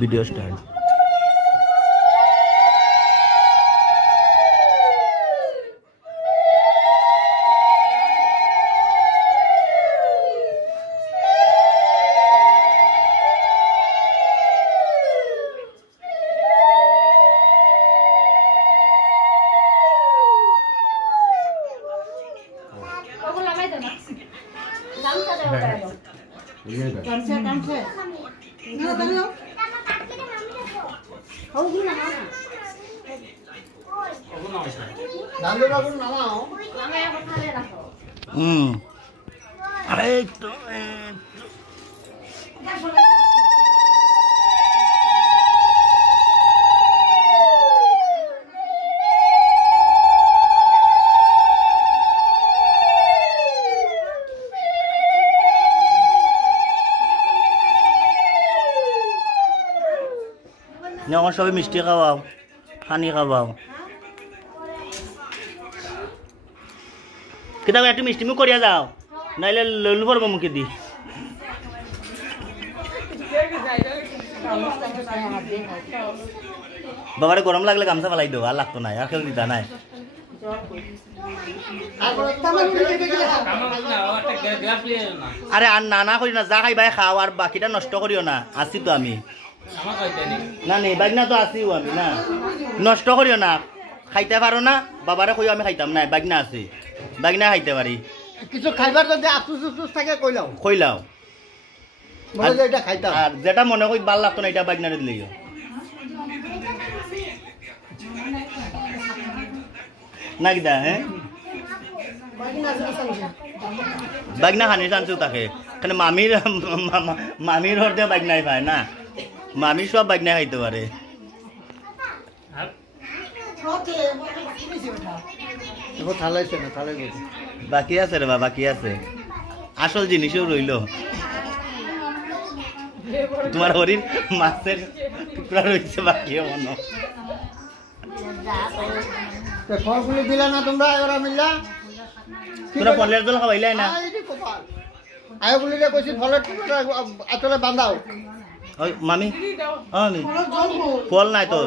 Video start. এখন সবাই মিষ্টি খাওয়াও, পানি খাওয়াও। কিতাব একটু মিষ্টি মুখ করিয়া যাও, নাইলে ললু পড়বো মুখে দি। বাবারে গরম লাগলে গামছা ফেলাই দেবো, আর লাগতো নাই, আর কেউ দিতা নাই। আরে আর না করি না, যা খাইবাই খাও, আর বাকিটা নষ্ট করিও না। আসি তো আমি না নেই বাগনা তো আসিও আমি, না নষ্ট করিও না। খাইতে পারো না বাবারে কইও আমি খাইতাম না, বাগনা আছে, বাগনা খাইতে পারি। কিছু খাইবার যদি আফসোস উফসোস থাকে কইলাও এটা খাইতাম। আর যেটা মনে করি ভাল লাগতো না এটা বাগনারে দিলেই না কিদা। হ্যাঁ বাগনা খানি জানছো তাকে, কারণ মামির ঘর দিয়ে বাগনাই পায় না, মামি সব বাগনা খাইতে পারে। বাকি আছে রে বা, বাকি আছে, আসল জিনিসও রইল। তোমার হরিণ মাছের টুকরা রয়েছে বাকি মনে। ফলগুলি দিলা না তোমরা এবার মিললা, তোরা ফলের জল খাওয়াইলাই না। আয় বলি কইছি ফলের টুকরা আতলে বাঁধাও। ওই মামি আমি ফল নাই তো,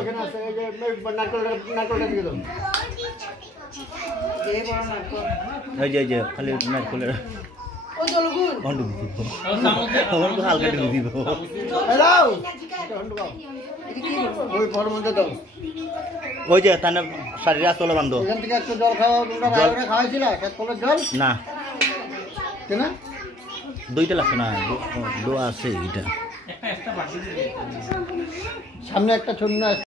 ওই যে খালি নারকেলের হালকা ঢুকে দিব। ওই যে তার শারীর আসলে বান্ধব না, দুইটা লাগতো না, দোয়া আছে এটা সামনে একটা ছোট